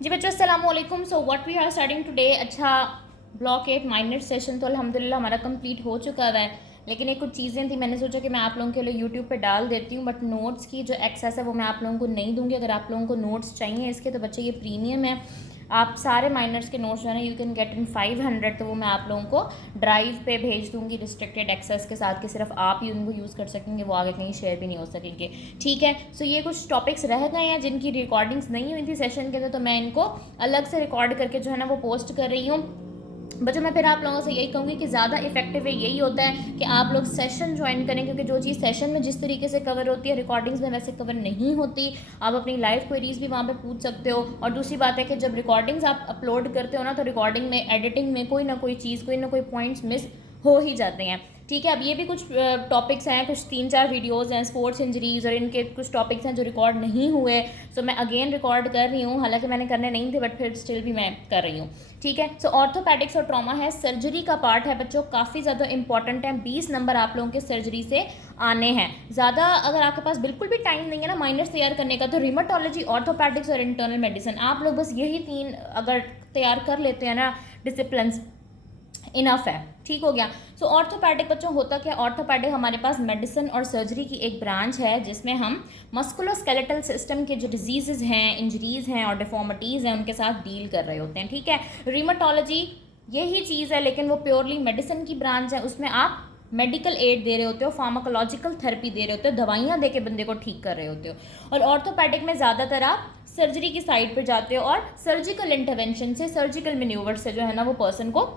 जी बच्चों अस्सलाम वालेकुम। So what we are starting today. अच्छा, ब्लॉक 8 माइनर सेशन तो अल्हम्दुलिल्लाह हमारा कंप्लीट हो चुका है, लेकिन एक कुछ चीज़ें थी, मैंने सोचा कि मैं आप लोगों के लिए यूट्यूब पे डाल देती हूँ। बट नोट्स की जो एक्सेस है वो मैं आप लोगों को नहीं दूंगी। अगर आप लोगों को नोट्स चाहिए इसके तो बच्चे ये प्रीमियम है, आप सारे माइनर्स के नोट्स जो है ना यू कैन गेट इन 500, तो वो मैं आप लोगों को ड्राइव पे भेज दूंगी रिस्ट्रिक्टेड एक्सेस के साथ, कि सिर्फ आप ही उनको यूज़ कर सकेंगे, वो आगे कहीं शेयर भी नहीं हो सकेंगे। ठीक है। सो ये कुछ टॉपिक्स रह गए हैं जिनकी रिकॉर्डिंग्स नहीं हुई थी सेशन के अंदर, तो मैं इनको अलग से रिकॉर्ड करके जो है ना वो पोस्ट कर रही हूँ। बच्चों मैं फिर आप लोगों से यही कहूँगी कि ज़्यादा इफेक्टिव यही होता है कि आप लोग सेशन ज्वाइन करें, क्योंकि जो चीज़ सेशन में जिस तरीके से कवर होती है रिकॉर्डिंग्स में वैसे कवर नहीं होती। आप अपनी लाइव क्वेरीज भी वहाँ पे पूछ सकते हो। और दूसरी बात है कि जब रिकॉर्डिंग्स आप अपलोड करते हो ना, तो रिकॉर्डिंग में एडिटिंग में कोई ना कोई चीज़, कोई ना कोई पॉइंट्स मिस हो ही जाते हैं। ठीक है। अब ये भी कुछ टॉपिक्स हैं, कुछ 3-4 वीडियोज़ हैं स्पोर्ट्स इंजरीज, और इनके कुछ टॉपिक्स हैं जो रिकॉर्ड नहीं हुए। सो मैं अगेन रिकॉर्ड कर रही हूँ, हालांकि मैंने करने नहीं थे बट फिर स्टिल भी मैं कर रही हूँ। ठीक है। सो ऑर्थोपेडिक्स और ट्रॉमा है, सर्जरी का पार्ट है बच्चों, काफ़ी ज़्यादा इंपॉर्टेंट है। 20 नंबर आप लोगों के सर्जरी से आने हैं। ज़्यादा अगर आपके पास बिल्कुल भी टाइम नहीं है ना माइनर्स तैयार करने का, तो रिमेटोलॉजी, ऑर्थोपेडिक्स और इंटरनल मेडिसिन, आप लोग बस यही 3 अगर तैयार कर लेते हैं ना डिसिप्लिन्स, इनफ है। ठीक हो गया। सो ऑर्थोपैडिक बच्चों होता क्या, ऑर्थोपैडिक हमारे पास मेडिसिन और सर्जरी की एक ब्रांच है जिसमें हम मस्कुलोस्केलेटल सिस्टम के जो डिजीज़ हैं, इंजरीज़ हैं और डिफॉर्मिटीज़ हैं उनके साथ डील कर रहे होते हैं। ठीक है। रिमेटोलॉजी यही चीज़ है, लेकिन वो प्योरली मेडिसिन की ब्रांच है, उसमें आप मेडिकल एड दे रहे होते हो, फार्माकोलॉजिकल थेरेपी दे रहे होते हो, दवाइयाँ दे के बंदे को ठीक कर रहे होते हो। और ऑर्थोपैडिक में ज़्यादातर आप सर्जरी की साइड पर जाते हो और सर्जिकल इंटरवेंशन से, सर्जिकल मैन्यूवर से जो है ना वो पर्सन को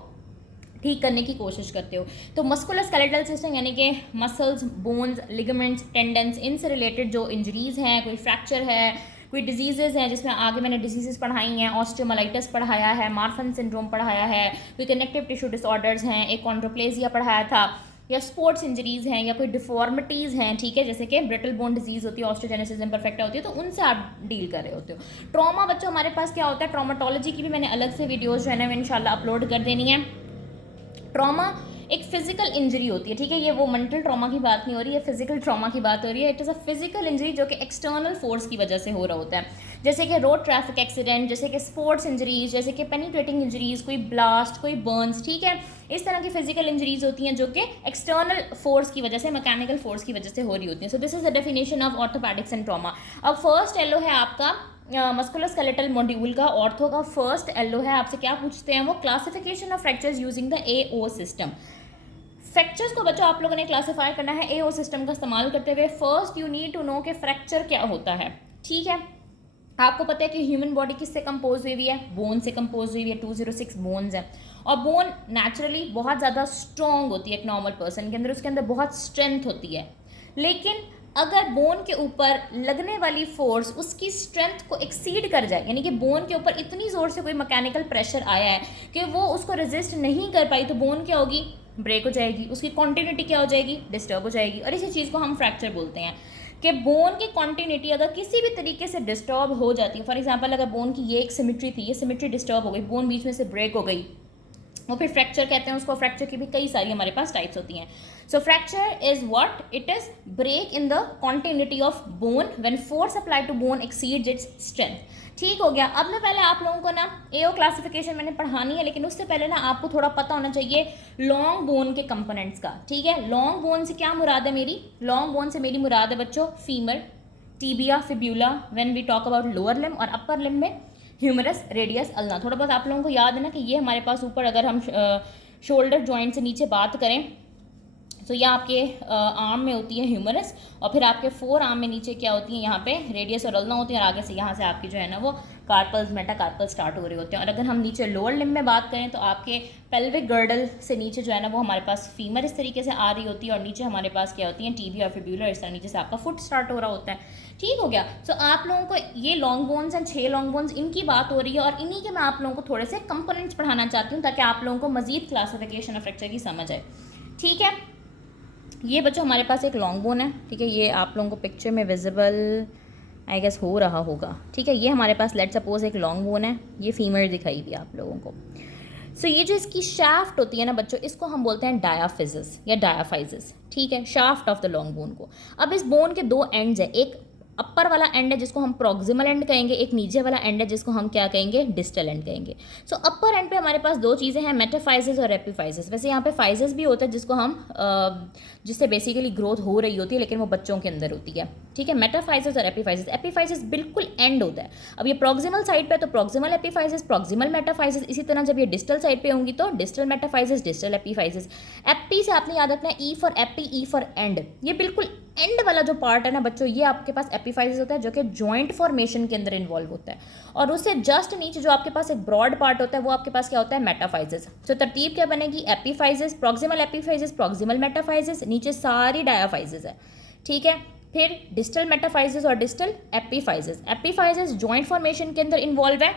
ठीक करने की कोशिश करते हो। तो मस्कुलोस्केलेटल सिस्टम यानी कि मसल्स, बोन्स, लिगामेंट्स, टेंडन्स, इनसे रिलेटेड जो इंजरीज़ हैं, कोई फ्रैक्चर है, कोई डिजीज़ हैं, जिसमें आगे मैंने डिजीज़ पढ़ाई हैं, ऑस्टियोमाइलिटिस पढ़ाया है, मार्फन सिंड्रोम पढ़ाया है, कोई कनेक्टिव टिश्यू डिसऑर्डर्स हैं, एक कॉन्ड्रोप्लेजिया पढ़ाया था, या स्पोर्ट्स इंजरीज़ हैं, या कोई डिफॉर्मिटीज़ हैं, ठीक है, जैसे कि ब्रिटल बोन डिजीज़ होती है, ऑस्टियोजेनेसिस इम्परफेक्टा होती है, तो उनसे आप डील कर रहे होते हो। ट्रॉमा बच्चों हमारे पास क्या होता है, ट्रॉमाटोलॉजी की भी मैंने अलग से वीडियोज़ जो है ना इंशाल्लाह अपलोड कर देनी है। ट्रॉमा एक फिजिकल इंजरी होती है। ठीक है। ये वो मेंटल ट्रॉमा की बात नहीं हो रही है, फिजिकल ट्रॉमा की बात हो रही है। It is a physical injury जो कि एक्सटर्नल फोर्स की वजह से हो रहा होता है, जैसे कि रोड ट्रैफिक एक्सीडेंट, जैसे कि स्पोर्ट्स इंजरीज, जैसे कि पेनिट्रेटिंग इंजरीज, कोई ब्लास्ट, कोई बर्न्स। ठीक है। इस तरह की फिजिकल इंजरीज होती हैं जो कि एक्सटर्नल फोर्स की वजह से, मैकेनिकल फोर्स की वजह से हो रही होती हैं। So this is the definition of orthopaedics and trauma. अब फर्स्ट एलो है आपका मस्कुलोस्केलेटल मॉड्यूल का, ऑर्थो का फर्स्ट एलो है। आपसे क्या पूछते हैं वो, classification of fractures using the AO system. Fractures को बच्चों आप लोगों ने क्लासिफाई करना है एओ सिस्टम का इस्तेमाल करते हुए। First you need to know कि फ्रैक्चर क्या होता है। ठीक है। आपको पता है कि ह्यूमन बॉडी किससे कंपोज हुई है, बोन से कंपोज हुई है, 206 बोन्स हैं। और बोन नेचुरली बहुत ज़्यादा स्ट्रॉन्ग होती है एक नॉर्मल पर्सन के अंदर, उसके अंदर बहुत स्ट्रेंथ होती है। लेकिन अगर बोन के ऊपर लगने वाली फोर्स उसकी स्ट्रेंथ को एक्सीड कर जाए, यानी कि बोन के ऊपर इतनी ज़ोर से कोई मैकेनिकल प्रेशर आया है कि वो उसको रेजिस्ट नहीं कर पाई, तो बोन क्या होगी, ब्रेक हो जाएगी, उसकी कॉन्टिन्यूटी क्या हो जाएगी, डिस्टर्ब हो जाएगी। और इसी चीज़ को हम फ्रैक्चर बोलते हैं कि बोन की कॉन्टिन्यूटी अगर किसी भी तरीके से डिस्टर्ब हो जाती है, फॉर एग्जांपल अगर बोन की ये एक सिमेट्री थी, ये सिमेट्री डिस्टर्ब हो गई, बोन बीच में से ब्रेक हो गई, वो फिर फ्रैक्चर कहते हैं उसको। फ्रैक्चर की भी कई सारी हमारे पास टाइप्स होती हैं। So fracture is what, it is break in the continuity of bone when force apply to bone exceeds its strength. ठीक हो गया। अब मैं पहले आप लोगों को ना एओ क्लासिफिकेशन मैंने पढ़ानी है, लेकिन उससे पहले ना आपको थोड़ा पता होना चाहिए लॉन्ग बोन के कंपोनेंट्स का। ठीक है। लॉन्ग बोन से क्या मुराद है मेरी, लॉन्ग बोन से मेरी मुराद है बच्चों femur, tibia, fibula when we talk about lower limb, और अपर लिम्ब में ह्यूमरस, रेडियस, अल्ना। थोड़ा बहुत आप लोगों को याद है ना कि ये हमारे पास ऊपर, अगर हम शोल्डर जॉइंट से नीचे बात करें तो ये आपके आर्म में होती है ह्यूमरस, और फिर आपके 4 आर्म में नीचे क्या होती है, यहाँ पे रेडियस और अल्ना होती है, और आगे से यहाँ से आपकी जो है ना वो कार्पल्स, मेटाकार्पल्स स्टार्ट हो रहे होते हैं। और अगर हम नीचे लोअर लिम्ब में बात करें तो आपके पेल्विक गर्डल से नीचे जो है ना वो हमारे पास फीमर इस तरीके से आ रही होती है, और नीचे हमारे पास क्या होती है, टीबी और फिब्यूलर, इस तरह नीचे से आपका फुट स्टार्ट हो रहा होता है। ठीक हो गया। सो आप लोगों को ये लॉन्ग बोन्स हैं, 6 लॉन्ग बोन्स, इनकी बात हो रही है, और इन्हीं के मैं आप लोगों को थोड़े से कंपोनेंट्स पढ़ाना चाहती हूँ ताकि आप लोगों को मजीद क्लासिफिकेशन ऑफ फ्रैक्चर की समझ आए। ठीक है। ये बच्चों हमारे पास एक लॉन्ग बोन है। ठीक है। ये आप लोगों को पिक्चर में विजिबल आई गेस हो रहा होगा। ठीक है। ये हमारे पास लेट सपोज एक लॉन्ग बोन है, ये फीमर दिखाई हुई आप लोगों को। सो ये जो इसकी शाफ्ट होती है ना बच्चों, इसको हम बोलते हैं डायाफिजिस या डायाफाइजिस। ठीक है। Shaft of the long bone को। अब इस बोन के 2 एंड्स है, एक अपर वाला एंड है जिसको हम प्रॉक्सिमल एंड कहेंगे, एक नीचे वाला एंड है जिसको हम क्या कहेंगे, डिस्टल एंड कहेंगे। सो अपर एंड पे हमारे पास दो चीज़ें हैं, मेटाफाइसिस और एपिफाइसिस। वैसे यहाँ पे फाइसिस भी होता है जिसको हम जिससे बेसिकली ग्रोथ हो रही होती है लेकिन वो बच्चों के अंदर होती है, ठीक है। मेटाफाइसिस और एपिफाइसिस, एपिफाइसिस बिल्कुल एंड होता है। अब ये प्रॉक्सिमल साइड पे तो प्रॉक्सिमल एपिफाइसिस, प्रॉक्सिमल मेटाफाइसिस, इसी तरह जब ये डिस्टल साइड पे होंगी तो distal metaphysis, distal epiphysis. AP से आपने याद रखना है E for AP, E for and. ये बिल्कुल एंड वाला जो पार्ट है ना बच्चों, ये आपके पास एपिफाइसिस होता है जो कि जॉइंट फॉर्मेशन के अंदर इन्वॉल्व होता है। और उससे जस्ट नीचे जो आपके पास एक ब्रॉड पार्ट होता है वो आपके पास क्या होता है, मेटाफाइसिस। तो तरतीब क्या बनेगी, epiphysis, proximal epiphysis, proximal metaphysis, नीचे सारी डायाफाइसिस है, ठीक है। फिर डिस्टल मेटाफाइसिस और distal epiphysis. Epiphysis joint formation के अंदर इन्वॉल्व है।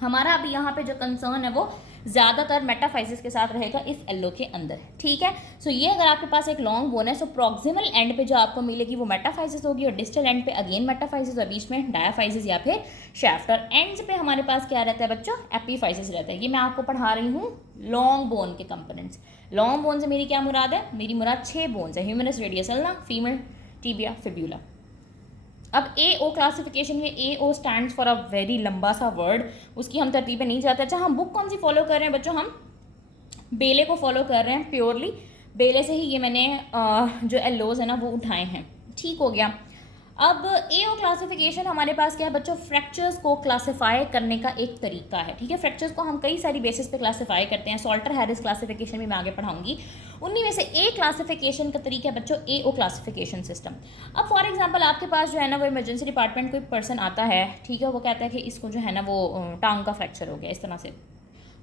हमारा अभी यहाँ पे जो कंसर्न है वो ज़्यादातर मेटाफाइसिस के साथ रहेगा इस एलो के अंदर, ठीक है। सो ये अगर आपके पास एक लॉन्ग बोन है, सो प्रॉक्सिमल एंड पे जो आपको मिलेगी वो मेटाफाइसिस होगी और डिस्टल एंड पे अगेन मेटाफाइसिस और बीच में डायाफाइसिस या फिर शैफ्ट। और एंड्स पे हमारे पास क्या रहता है बच्चों, एपिफाइसिस रहता है। ये मैं आपको पढ़ा रही हूँ लॉन्ग बोन के कंपोनेंट्स। लॉन्ग बोन से मेरी क्या मुराद है, मेरी मुराद 6 बोन्स है, humerus, radius, ulna, femur, tibia, fibula. अब AO क्लासिफिकेशन, ये AO stands for a very लंबा सा वर्ड, उसकी हम तरतीब में नहीं जाते। अच्छा, हम बुक कौन सी फॉलो कर रहे हैं बच्चों, हम बेले को फॉलो कर रहे हैं प्योरली। बेले से ही ये मैंने जो एलोज है ना वो उठाए हैं, ठीक हो गया। अब AO क्लासिफिकेशन हमारे पास क्या है बच्चों, फ्रैक्चर्स को क्लासिफाई करने का एक तरीका है, ठीक है। फ्रैक्चर्स को हम कई सारी बेसिस पे क्लासिफाई करते हैं, सॉल्टर हैरिस क्लासिफिकेशन भी मैं आगे पढ़ाऊंगी। उन्हीं में से एक क्लासिफिकेशन का तरीका है बच्चों AO क्लासिफिकेशन सिस्टम। अब फॉर एग्जांपल आपके पास जो है ना वो इमरजेंसी डिपार्टमेंट कोई पर्सन आता है, ठीक है, वो कहता है कि इसको जो है ना वो टांग का फ्रैक्चर हो गया इस तरह से।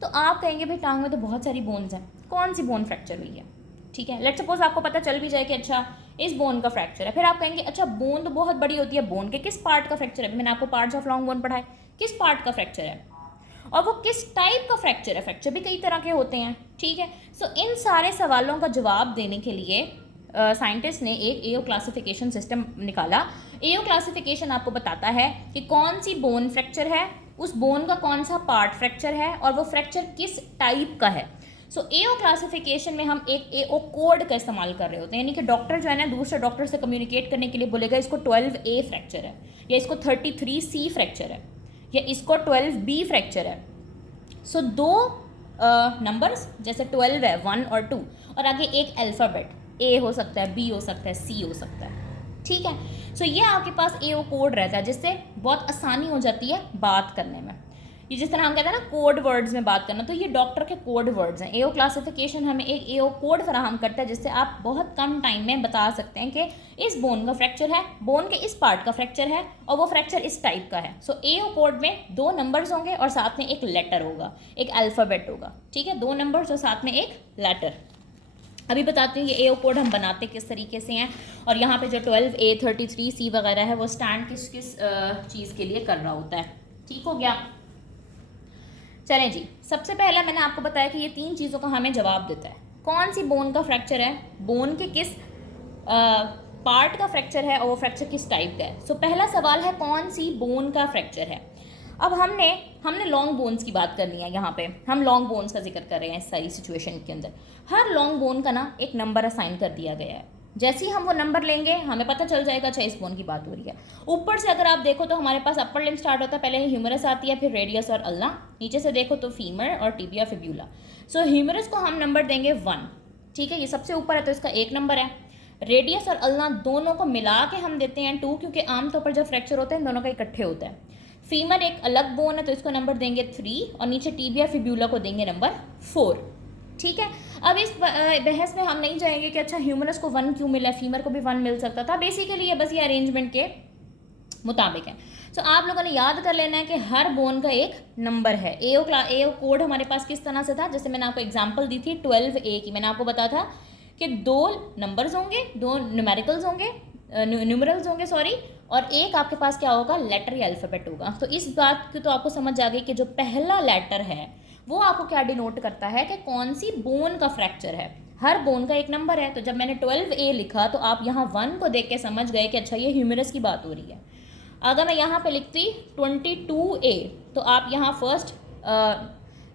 तो आप कहेंगे भाई टांग में तो बहुत सारी बोन्स हैं, कौन सी बोन फ्रैक्चर हुई है, ठीक है। लेट्स सपोज आपको पता चल भी जाए कि अच्छा इस बोन का फ्रैक्चर है, फिर आप कहेंगे अच्छा बोन तो बहुत बड़ी होती है, बोन के किस पार्ट का फ्रैक्चर है। मैंने आपको पार्ट्स ऑफ लॉन्ग बोन पढ़ाए, किस पार्ट का फ्रैक्चर है और वो किस टाइप का फ्रैक्चर है। फ्रैक्चर भी कई तरह के होते हैं, ठीक है। सो इन सारे सवालों का जवाब देने के लिए साइंटिस्ट ने एक AO क्लासिफिकेशन सिस्टम निकाला। AO क्लासिफिकेशन आपको बताता है कि कौन सी बोन फ्रैक्चर है, उस बोन का कौन सा पार्ट फ्रैक्चर है और वो फ्रैक्चर किस टाइप का है। सो AO क्लासिफिकेशन में हम एक AO कोड का इस्तेमाल कर रहे होते हैं, यानी कि डॉक्टर जो है ना दूसरे डॉक्टर से कम्युनिकेट करने के लिए बोलेगा इसको 12A फ्रैक्चर है, या इसको 33C फ्रैक्चर है, या इसको 12B फ्रैक्चर है। सो दो नंबर्स जैसे 12 है 1 और 2 और आगे एक अल्फ़ाबेट A हो सकता है, B हो सकता है, C हो सकता है, ठीक है। सो ये आपके पास AO कोड रहता है जिससे बहुत आसानी हो जाती है बात करने में। ये जिस तरह हम कहते हैं ना कोड वर्ड्स में बात करना, तो ये डॉक्टर के कोड वर्ड्स हैं। AO क्लासिफिकेशन हमें एक AO कोड फराहम करता है जिससे आप बहुत कम टाइम में बता सकते हैं कि इस बोन का फ्रैक्चर है, बोन के इस पार्ट का फ्रैक्चर है और वो फ्रैक्चर इस टाइप का है। सो AO कोड में 2 नंबर्स होंगे और साथ में एक लेटर होगा, एक अल्फ़ाबेट होगा, ठीक है। 2 नंबर्स और साथ में एक लेटर। अभी बताती हूँ ये AO कोड हम बनाते किस तरीके से हैं और यहाँ पे जो 12A 33C वगैरह है वो स्टैंड किस किस चीज़ के लिए कर रहा होता है, ठीक हो गया। चलें जी, सबसे पहला मैंने आपको बताया कि ये 3 चीज़ों का हमें जवाब देता है। कौन सी बोन का फ्रैक्चर है, बोन के किस पार्ट का फ्रैक्चर है और वो फ्रैक्चर किस टाइप का है। सो पहला सवाल है कौन सी बोन का फ्रैक्चर है। अब हमने लॉन्ग बोन्स की बात करनी है, यहाँ पे हम लॉन्ग बोन्स का जिक्र कर रहे हैं इस सारी सिचुएशन के अंदर। हर लॉन्ग बोन का ना एक नंबर असाइन कर दिया गया है, जैसे ही हम वो नंबर लेंगे हमें पता चल जाएगा अच्छा इस बोन की बात हो रही है। ऊपर से अगर आप देखो तो हमारे पास अपर लिम्ब स्टार्ट होता है, पहले ह्यूमरस आती है, फिर रेडियस और अल्ना, नीचे से देखो तो फीमर और टिबिया फिब्यूला। सो ह्यूमरस को हम नंबर देंगे 1, ठीक है, ये सबसे ऊपर है तो इसका 1 नंबर है। रेडियस और अल्ना दोनों को मिला के हम देते हैं 2, क्योंकि आमतौर पर जब फ्रैक्चर होता है इन दोनों का इकट्ठे होता है। फीमर एक अलग बोन है तो इसको नंबर देंगे 3 और नीचे टिबिया फिब्यूला को देंगे नंबर 4, ठीक है। अब इस बहस में हम नहीं जाएंगे कि अच्छा ह्यूमरस को 1 क्यों मिला, फीमर को भी 1 मिल सकता था। बेसिकली ये बस ये अरेंजमेंट के मुताबिक है। सो आप लोगों ने याद कर लेना है कि हर बोन का एक नंबर है। AO कोड हमारे पास किस तरह से था, जैसे मैंने आपको एग्जांपल दी थी 12A की, मैंने आपको बताया था कि 2 नंबर्स होंगे, 2 न्यूमेरिकल्स होंगे, न्यूमरल्स होंगे सॉरी, और एक आपके पास क्या होगा लेटर या अल्फ़ाबेट होगा। तो इस बात की तो आपको समझ आ गई कि जो पहला लेटर है वो आपको क्या डिनोट करता है कि कौन सी बोन का फ्रैक्चर है। हर बोन का एक नंबर है, तो जब मैंने 12A लिखा तो आप यहाँ 1 को देख के समझ गए कि अच्छा ये ह्यूमरस की बात हो रही है। अगर मैं यहाँ पे लिखती 22A तो आप यहाँ फर्स्ट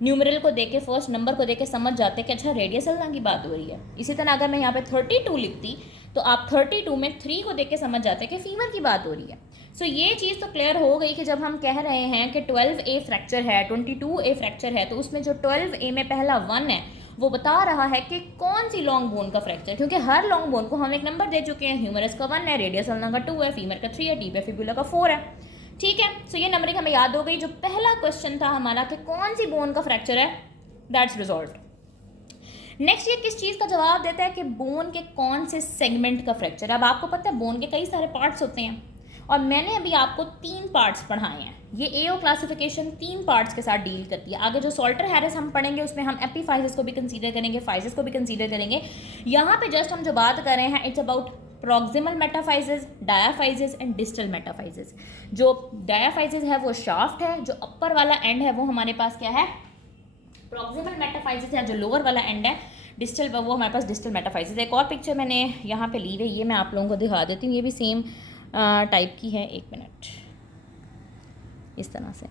न्यूमरल को देख के, फर्स्ट नंबर को देख के समझ जाते कि अच्छा रेडियस अल्ना की बात हो रही है। इसी तरह अगर मैं यहाँ पे 32 लिखती तो आप 32 में 3 को देख के समझ जाते हैं कि फीमर की बात हो रही है। सो ये चीज़ तो क्लियर हो गई कि जब हम कह रहे हैं कि 12A फ्रैक्चर है, 22A फ्रैक्चर है, तो उसमें जो 12A में पहला 1 है वो बता रहा है कि कौन सी लॉन्ग बोन का फ्रैक्चर, क्योंकि हर लॉन्ग बोन को हम एक नंबर दे चुके हैं। ह्यूमरस का 1 है, रेडियस अल्ना का 2 है, फीमर का 3 है, टिबिया फिबुला का 4 है। ठीक है, सो ये नंबरिंग हमें याद हो गई। जो पहला क्वेश्चन था हमारा कि कौन सी बोन का फ्रैक्चर है, दैट्स रिजॉल्व्ड। नेक्स्ट ये किस चीज़ का जवाब देता है कि बोन के कौन से सेगमेंट का फ्रैक्चर है। अब आपको पता है बोन के कई सारे पार्ट्स होते हैं और मैंने अभी आपको 3 पार्ट्स पढ़ाए हैं। ये एओ क्लासिफिकेशन 3 पार्ट्स के साथ डील करती है। आगे जो सॉल्टर हैरिस हम पढ़ेंगे उसमें हम एपीफाइसिस को भी कंसीडर करेंगे, फाइसिस को भी कंसीडर करेंगे। यहाँ पे जस्ट हम जो बात कर रहे हैं it's about proximal metaphysis, diaphysis and distal metaphysis. जो डायाफाइसिस है वो शाफ्ट है, जो अपर वाला एंड है वो हमारे पास क्या है, प्रॉक्सिमल मेटाफाइसिस है। जो लोअर वाला एंड है डिस्टल, वो हमारे पास डिस्टल मेटाफाइसिस। एक और पिक्चर मैंने यहाँ पे ली है, ये मैं आप लोगों को दिखा देती हूँ। ये भी सेम टाइप की है, एक मिनट, इस तरह से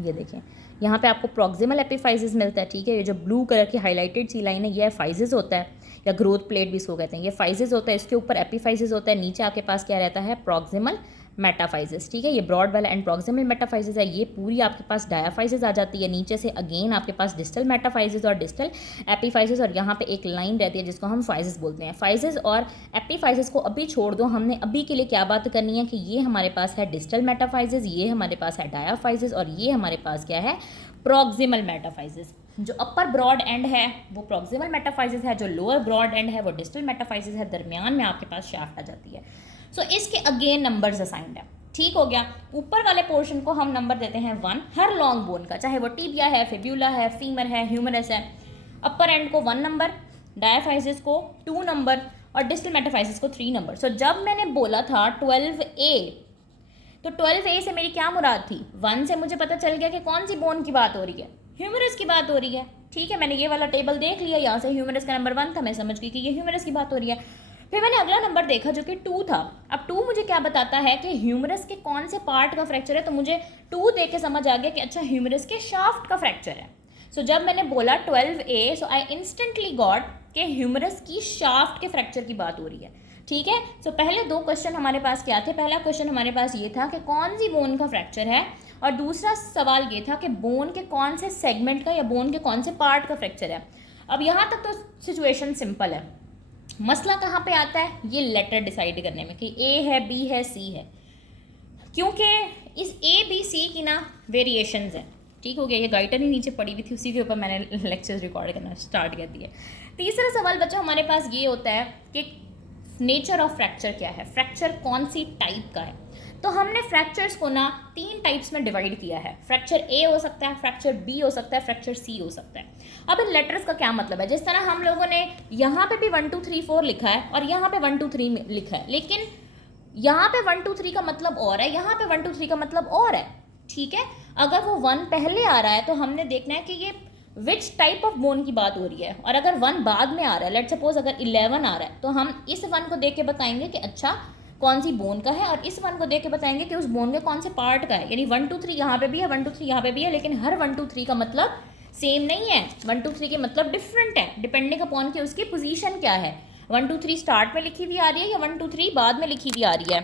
ये देखें। यहाँ पे आपको प्रॉक्सिमल एपीफाइसिस मिलता है। ठीक है, ये जो ब्लू कलर की हाईलाइटेड सी लाइन है ये फाइसिस होता है, या ग्रोथ प्लेट भी इसको कहते हैं। ये फाइसिस होता है, इसके ऊपर एपीफाइसिस होता है, नीचे आपके पास क्या रहता है, प्रॉक्सिमल मेटाफाइसिस। ठीक है, ये ब्रॉड वाला एंड प्रॉक्सिमल मेटाफाइसिस है। ये पूरी आपके पास डायाफाइसिस आ जाती है। नीचे से अगेन आपके पास डिस्टल मेटाफाइसिस और डिस्टल एपीफाइसिस, और यहाँ पे एक लाइन रहती है जिसको हम फाइसिस बोलते हैं। फाइसिस और एपीफाइसिस को अभी छोड़ दो, हमने अभी के लिए क्या बात करनी है कि ये हमारे पास है डिस्टल मेटाफाइसिस, ये हमारे पास है डायाफाइसिस, और ये हमारे पास क्या है, प्रॉक्सिमल मेटाफाइसिस। जो अपर ब्रॉड एंड है वो प्रॉक्सिमल मेटाफाइसिस है, जो लोअर ब्रॉड एंड है वो डिस्टल मेटाफाइसिस है। दरमियान में आपके पास शाफ्ट आ जाती है। सो इसके अगेन नंबर्स असाइंड है। ठीक हो गया। ऊपर वाले पोर्शन को हम नंबर देते हैं 1 हर लॉन्ग बोन का, चाहे वो टिबिया है, फिब्यूला है, फीमर है, ह्यूमरस है। अपर एंड को 1 नंबर, डायाफाइसिस को 2 नंबर और डिस्टल मेटाफाइसिस को 3 नंबर। सो जब मैंने बोला था 12A, तो 12A से मेरी क्या मुराद थी, 1 से मुझे पता चल गया कि कौन सी बोन की बात हो रही है, ह्यूमरस की बात हो रही है। ठीक है, मैंने ये वाला टेबल देख लिया, यहाँ से ह्यूमरस का नंबर 1 था, मैं समझ गई कि ये ह्यूमरस की बात हो रही है। फिर मैंने अगला नंबर देखा जो कि 2 था। अब 2 मुझे क्या बताता है कि ह्यूमरस के कौन से पार्ट का फ्रैक्चर है, तो मुझे 2 देख के समझ आ गया कि अच्छा ह्यूमरस के शाफ्ट का फ्रैक्चर है। सो जब मैंने बोला 12A, so I instantly got कि ह्यूमरस की शाफ्ट के फ्रैक्चर की बात हो रही है। ठीक है, सो पहले 2 क्वेश्चन हमारे पास क्या थे। पहला क्वेश्चन हमारे पास ये था कि कौन सी बोन का फ्रैक्चर है, और दूसरा सवाल ये था कि बोन के कौन से सेगमेंट का या बोन के कौन से पार्ट का फ्रैक्चर है। अब यहाँ तक तो सिचुएशन सिंपल है। मसला कहाँ पे आता है, ये लेटर डिसाइड करने में कि ए है, बी है, सी है, क्योंकि इस ए बी सी की ना वेरिएशंस हैं। ठीक हो गया, ये गाइटर ही नीचे पड़ी हुई थी, उसी के ऊपर मैंने लेक्चर्स रिकॉर्ड करना स्टार्ट कर दिया। तीसरा सवाल बच्चा हमारे पास ये होता है कि नेचर ऑफ फ्रैक्चर क्या है, फ्रैक्चर कौन सी टाइप का है। तो हमने फ्रैक्चर्स को ना 3 टाइप्स में डिवाइड किया है। फ्रैक्चर ए हो सकता है, फ्रैक्चर बी हो सकता है, फ्रैक्चर सी हो सकता है। अब इन लेटर्स का क्या मतलब है, जिस तरह हम लोगों ने यहाँ पे भी 1 2 3 4 लिखा है और यहाँ पे 1 2 3 लिखा है, लेकिन यहाँ पे 1 2 3 का मतलब और है, यहाँ पे 1 2 3 का मतलब और है। ठीक है, अगर वो 1 पहले आ रहा है तो हमने देखना है कि ये विच टाइप ऑफ बोन की बात हो रही है, और अगर 1 बाद में आ रहा है, लेट सपोज अगर 11 आ रहा है, तो हम इस 1 को देख के बताएंगे कि अच्छा कौन सी बोन का है, और इस 1 को देख के बताएंगे कि उस बोन के कौन से पार्ट का है। यानी 1 2 3 यहाँ पे भी है, 1 2 3 यहाँ पे भी है, लेकिन हर 1 2 3 का मतलब सेम नहीं है। 1 2 3 के मतलब डिफरेंट है, डिपेंडिंग अपॉन कि उसकी पोजीशन क्या है। 1 2 3 स्टार्ट में लिखी हुई आ रही है या 1 2 3 बाद में लिखी हुई आ रही है।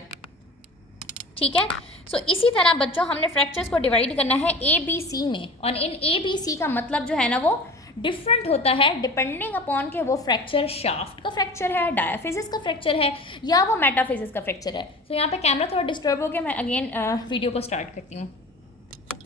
ठीक है, सो इसी तरह बच्चों हमने फ्रैक्चर्स को डिवाइड करना है ए बी सी में, और इन ए बी सी का मतलब जो है ना वो डिफरेंट होता है डिपेंडिंग अपॉन के वो फ्रैक्चर शाफ्ट का फ्रैक्चर है, डायाफिजिस का फ्रैक्चर है, या वो मेटाफिजिस का फ्रैक्चर है। तो यहाँ पे कैमरा थोड़ा डिस्टर्ब हो गया, मैं अगेन वीडियो को स्टार्ट करती हूँ।